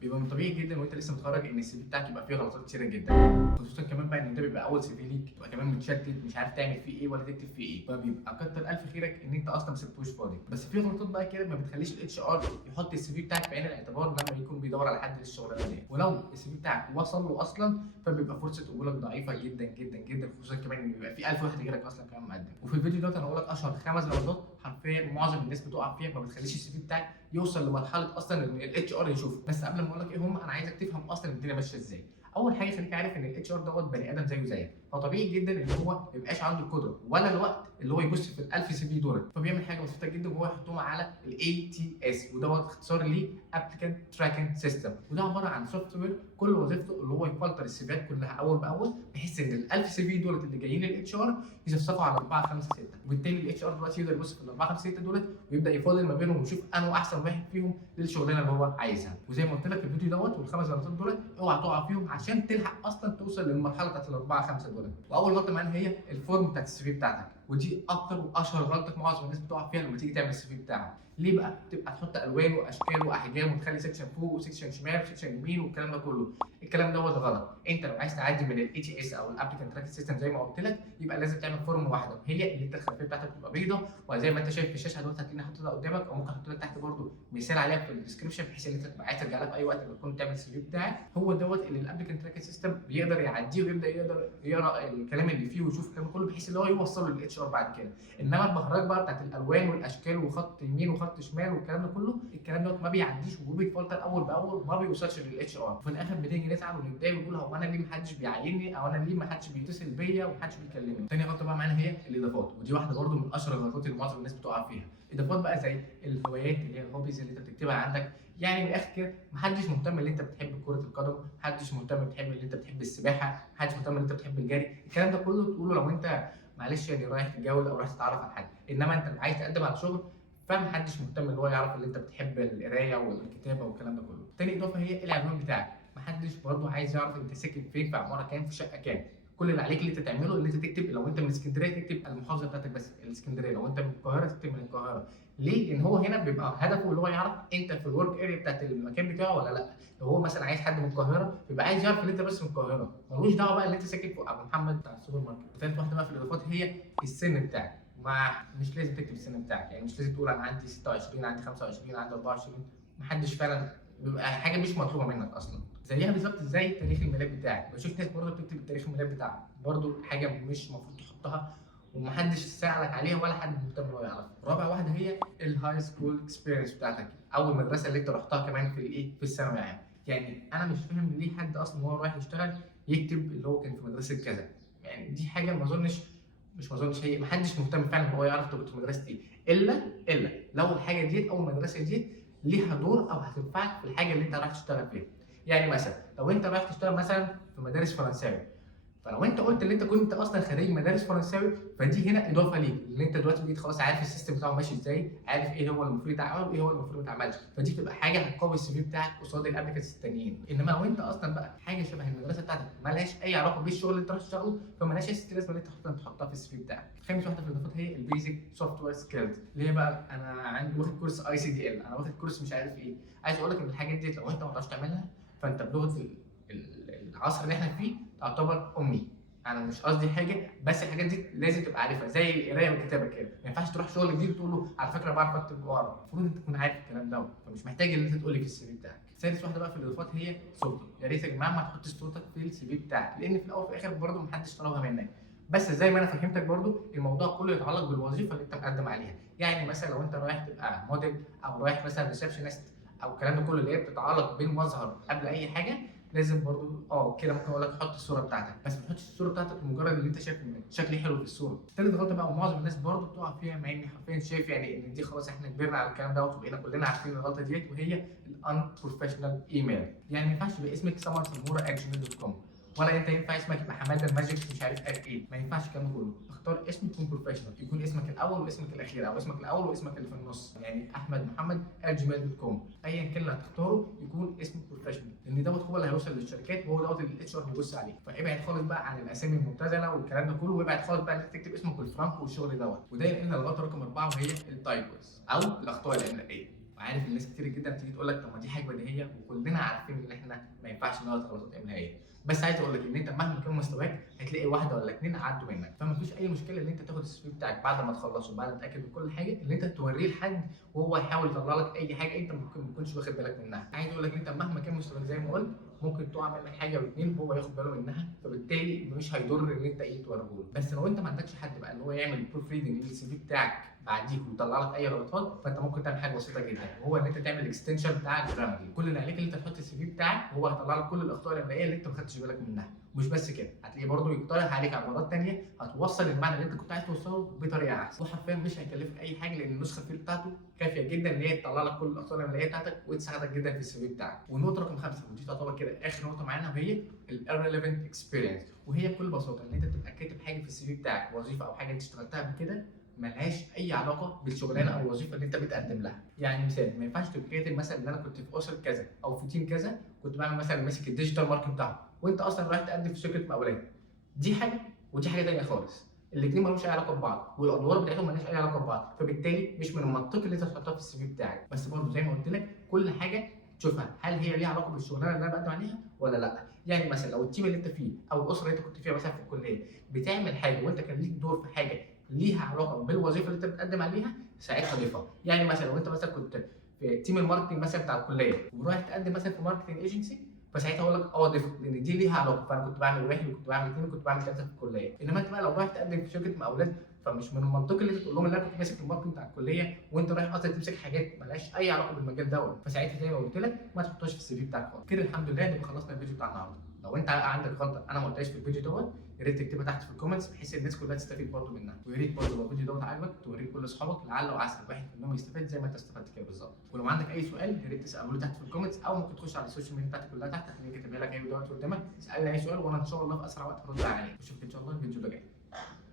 بيبقى من طبيعي جدا وانت لسه متخرج ان السي في بتاعك يبقى فيه غلطات كتيره جدا، خصوصا كمان بقى ان انت بيبقى اول سي في ليك، تبقى كمان متشتت مش عارف تعمل فيه ايه ولا تكتب فيه ايه، فبيبقى كتر الف خيرك ان انت اصلا ما سبتوش فاضي. بس في غلطات بقى كده ما بتخليش الاتش ار يحط السي في بتاعك في عين الاعتبار لما يكون بيدور على حد للشغلانه دي، ولو السي في بتاعك وصل له اصلا فبيبقى فرصه قبولك ضعيفه جدا جدا جدا، خصوصا كمان ان بيبقى في 1000 واحد غيرك اصلا كمان مقدم. وفي الفيديو ده انا هقول لك اشهر 5 غلطات حرفيا معظم الناس بتقع فيها ما بتخليش السي في بتاعك يوصل لمرحله اصلا ان الاتش ار يشوفه. بس قبل ما اقول لك ايه هم، انا عايزك تفهم اصلا الدنيا ماشيه ازاي. اول حاجه خليك عارف ان الاتش ار دوت بني ادم زيه زيك، فطبيعي جدا ان هو ما يبقاش عنده القدره ولا الوقت اللي هو يبص في ال1000 سي في دول، فبيعمل حاجه بسيطه جدا وهو يحطهم على الاي تي اس، ودوت اختصار ليه ابلكنت تراكنج سيستم، وده عباره عن سوفت وير كل وظيفته اللي هو يفلتر السيفيات كلها اول باول، بحيث ان ال1000 سي في دولت اللي جايين للاتش ار يصفصفوا على 4 5 6، وبالتالي الاتش ار دلوقتي يقدر يبص في ال 4 5 6 دولت ويبدا يفاضل ما بينهم ويشوف انه احسن واحد فيهم للشغلانه اللي هو عايزها. وزي ما قلت لك في الفيديو دوت والخمس غلطات دولت اوعى تقع فيهم عشان تلحق اصلا توصل للمرحله بتاعت الاربعه خمسه دولت. واول غلطه معانا هي الفورم بتاعت السي في بتاعتك، ودي اكتر واشهر غلطه معظم الناس بتقع فيها لما تيجي تعمل السي في بتاعك. ليه بقى؟ تبقى تحط الوان واشكال واحجام وتخلي سيكشن فوق وسيكشن شمال وسيكشن يمين والكلام ده كله. الكلام دوت غلط. انت لو عايز تعدي من الاي تي اس او الابلكنت تراكنج سيستم زي ما قلت لك، يبقى لازم تعمل فورم واحده، هي اللي انت الخلفيه بتاعتك تبقى بيضاء، وزي ما انت شايف في الشاشه دلوقتي هتلاقيني حاططها قدامك، او ممكن احط لك تحت برده مثال عليها في الديسكربشن بحيث ان انت تبقى عايز ترجع لها في اي وقت لما تكون تعمل السي في بتاعك. هو دوت اللي الابلكنت تراكنج سيستم بيقدر يعديه ويبدا يقرا الكلام اللي فيه ويشوف الكلام كله بحيث ان هو يوصله للاتش ار بعد كده. انما البهرات بقى بتاعت الالوان والاشكال وخط يمين وخط شمال والكلام ده كله، الكلام دوت ما بيعديش وبيفلتر اول باول وما بيوصلش للاتش ار، وفي الاخر بنيجي نزعل ونتضايق ونقول هو انا ليه ما حدش بيعيني، او انا ليه ما حدش بيتصل بيا وما حدش بيكلمني. تاني غلطه بقى معانا هي الاضافات، ودي واحده برده من اشهر الغلطات اللي معظم الناس بتقع فيها. اضافات بقى زي الهوايات اللي هي الهوبيز اللي انت بتكتبها عندك، يعني من الاخر كده محدش مهتم ان انت بتحب كره القدم، محدش مهتم بتحب ان انت بتحب السباحه، محدش مهتم ان انت بتحب الجري، الكلام ده كله تقوله لو انت معلش يعني رايح تتجوز او رايح تتعرف على حد. انما انت لو عايز تقدم على شغل فمحدش مهتم ان هو يعرف ان انت بتحب القرايه والكتابه والكلام ده كله. تاني اضافه هي العنوان بتاعك، محدش برضه عايز يعرف انت ساكن فين، في عماره كام، في شقه كام. كل اللي عليك اللي انت تعمله ان انت تكتب، لو انت من اسكندريه تكتب المحافظه بتاعتك بس الاسكندريه، لو انت من القاهره تكتب من القاهره. ليه؟ لان هو هنا بيبقى هدفه اللي هو يعرف انت في الورك اريا بتاعت المكان بتاعه ولا لا. لو هو مثلا عايز حد من القاهره بيبقى عايز يعرف ان انت بس من القاهره، ملوش دعوه بقى ان انت ساكن في ابو محمد بتاع السوبر ماركت. ثالث واحده بقى في الاضافات هي السن بتاعك، مش لازم تكتب السن بتاعك، يعني مش لازم تقول انا عندي 26 عندي 25 عندي 24، محدش فعلا بيبقى حاجه مش مطلوبه منك اصلا. زيها بالظبط زي تاريخ الميلاد بتاعك، بشوف ناس برضه بتكتب تاريخ الميلاد بتاعك، برضه حاجه مش المفروض تحطها ومحدش سألك عليها ولا حد مهتم ان هو يعرفها. رابع واحده هي الهاي سكول اكسبيرينس بتاعتك، او المدرسه اللي انت رحتها كمان في الايه في الثانوي العام. يعني انا مش فاهم ليه حد اصلا وهو رايح يشتغل يكتب اللي هو كان في مدرسه كذا، يعني دي حاجه ما اظنش، مش ما اظنش، هي محدش مهتم فعلا ان هو يعرف انت كنت في مدرسه ايه، الا لو الحاجه ديت او المدرسه ديت ليها دور او هتنفعك في الحاجه اللي انت رايح تشتغل فيها. يعني مثلا لو انت رايح تشتغل مثلا في مدارس فرنساوي، فلو انت قلت ان انت كنت اصلا خريج مدارس فرنساوي فدي هنا اضافه ليك، ان انت دلوقتي بقيت خلاص عارف السيستم بتاعه ماشي ازاي، عارف ايه هو المفروض يتعمل وايه هو المفروض ما يتعملش، فدي بتبقى حاجه هتقوي السي في بتاعك قصاد الابلكنتس التانيين. انما لو انت اصلا بقى حاجه شبه المدرسه بتاعتك مالهاش اي علاقه بالشغل اللي انت رايح تشتغله فمالهاش اي لازمه ان انت تحطها في السي في بتاعك. خامس واحده في الاضافات هي البيزك سوفت وير سكيلز، اللي هي بقى انا عندي واخد كورس اي سي دي ال، انا واخد كورس مش عارف ايه. عايز اقول لك ان الحاجات دي لو انت ما تعرفش تعملها فانت بلغه العصر اللي احنا فيه تعتبر امي. انا مش قصدي حاجه، بس الحاجات دي لازم تبقى عارفها زي القرايه والكتابه كده، ما ينفعش تروح شغل جديد وتقول له على فكره بعرف اكتب واقرا، المفروض انت تكون عارف الكلام ده، فمش محتاج ان انت تقول لي في السي في بتاعك. ثالث واحده بقى في الاضافات هي صوتك، يا ريت يا جماعه ما تحطش صوتك في السي في بتاعك، لان في الاول وفي الاخر برده محدش طلبها منك. بس زي ما انا فهمتك برده الموضوع كله يتعلق بالوظيفه اللي انت مقدم عليها، يعني مثلا لو انت رايح تبقى موديل او رايح مثلا ريسبشنست او الكلام ده كله اللي هي بتتعلق بالمظهر قبل اي حاجه، لازم برضو كده ممكن اقول لك حط الصوره بتاعتك، بس ما تحطش الصوره بتاعتك لمجرد ان انت شايف ان شكلي حلو في الصوره. تالت غلطه بقى ومعظم الناس برضو بتقع فيها، مع اني حرفيا شايف يعني ان دي خلاص احنا كبرنا على الكلام دوت وبقينا كلنا عارفين الغلطه ديت، وهي الان بروفيشنال ايميل. يعني ما ينفعش يبقى اسمك سمر سموره @gmail.com، ولا انت ينفع اسمك يبقى حماده الماجيك مش عارف ايه، ما ينفعش الكلام ده كله. اختار اسم يكون بروفيشنال، يكون اسمك الاول واسمك الاخير، او اسمك الاول واسمك اللي في النص، يعني احمد محمد @gmail.com، ايا كان اللي هتختاره يكون اسم بروفيشنال، لان دوت هو اللي هيوصل للشركات وهو دوت اللي الاتش ار هيبص عليه. فابعد خالص بقى عن الاسامي المبتذله والكلام ده كله، وابعد خالص بقى ان انت تكتب اسمك بالفرانكو والشغل دوت. وده ينقلنا لغلطه رقم 4 وهي التايبوز او الاخطاء الاملائيه. وعارف ان ناس كتير جدا تيجي تقول لك طب ما دي حاجه بديهيه وكلنا عارفين ان احنا ما ينفعش نغلط غلطات املائيه، بس عايز اقول لك ان انت مهما كان مستواك هتلاقي واحده ولا اتنين عدوا منك، فما فيش اي مشكله ان انت تاخد السي في بتاعك بعد ما تخلصه بعد ما تتاكد من كل حاجه ان انت توريه لحد وهو يحاول يطلع لك اي حاجه انت ممكن ما تكونش واخد بالك منها. عايز اقول لك انت مهما كان مستواك زي ما قلت ممكن تقع منك حاجه واتنين هو ياخد باله منها، فبالتالي مش هيضر ان انت توريه له. بس لو انت ما عندكش حد بقى ان هو يعمل بروف ريدنج للسي في بتاعك بعديك ويطلع لك اي غلطات، فانت ممكن تعمل حاجه بسيطه جدا وهو ان انت تعمل اكستنشن بتاع الجرامرلي. كل اللي عليك ان انت تحط السي في بتاعك وهو هيطلع لك كل الاخطاء الاملائيه اللي انت ما خدتش بالك منها. مش بس كده، هتلاقيه برضه يقترح عليك عبارات ثانيه هتوصل المعنى اللي انت كنت عايز توصله بطريقه احسن، وحرفيا مش هيكلفك اي حاجه لان النسخه الفري بتاعته كافيه جدا ان هي تطلع لك كل الاخطاء الاملائيه بتاعتك وتساعدك جدا في السي في بتاعك. والنقطه رقم 5 ودي تعتبر كده اخر نقطه معانا وهي الريليفنت اكسبيرينس، وهي بكل بساطه ان انت تبقى كاتب حاجه في السي في بتاعك وظيفه او حاجه انت اشتغلتها قبل كده ملهاش اي علاقه بالشغلانه او الوظيفه اللي انت بتقدم لها. يعني مثال، ما ينفعش تبقى كاتب مثلا ان انا كنت في اسر كذا او في تيم كذا كنت بعمل مثلا ماسك الديجيتال ماركت بتاعه وانت اصلا رايح تقدم في شركه مقاولات. دي حاجه ودي حاجه ثانيه خالص، الاثنين مالهمش اي علاقه ببعض والادوار بتاعتهم مالهاش اي علاقه ببعض، فبالتالي مش من المنطقي اللي انت تحطها في السي في بتاعك. بس برضه زي ما قلت لك كل حاجه تشوفها هل هي ليها علاقه بالشغلانه اللي انا بقدم عليها ولا لا. يعني مثلا لو التيم اللي انت فيه او الاسره اللي انت كنت فيها مثلا في الكليه بتعمل حاجه وانت كان ليك دور في حاجه ليها علاقه بالوظيفه اللي انت بتقدم عليها ساعتها ضيفها. يعني مثلا لو انت مثلا كنت في تيم الماركتنج مثلا بتاع الكليه ورايح تقدم مثلا في ماركتنج ايجنسي فساعتها اقول لك ضيفها لان دي ليها علاقه، فانا كنت بعمل واحد وكنت بعمل اثنين وكنت بعمل ثلاثه في الكليه. انما انت بقى لو رايح تقدم في شركه مقاولات فمش من المنطقي اللي انت تقول لهم ان انا كنت ماسك الماركتنج بتاع الكليه وانت رايح اصلا تمسك حاجات مالهاش اي علاقه بالمجال دوت، فساعتها زي ما قلت لك ما تحطهاش في السي في بتاعك خالص. كده الحمد لله نبقى خلصنا الفيديو بتاع النهارده. لو انت عندك غلطه انا ما قلتهاش في الفيديو دوت يا ريت تكتبها تحت في الكومنتس بحيث الناس كلها تستفيد برضه منها، ويا ريت برضه لو الفيديو دوت عجبك توريه كل اصحابك لعل وعسى واحد منهم يستفاد زي ما انت استفدت كده بالظبط. ولو عندك اي سؤال يا ريت تساله لي تحت في الكومنتس او ممكن تخش على السوشيال ميديا بتاعتي كلها تحت هتلاقيني كاتبها لك اي فيديوهات قدامك، اسالني اي سؤال وانا ان شاء الله في اسرع وقت هرد عليك. اشوفك ان شاء الله الفيديو اللي جاي.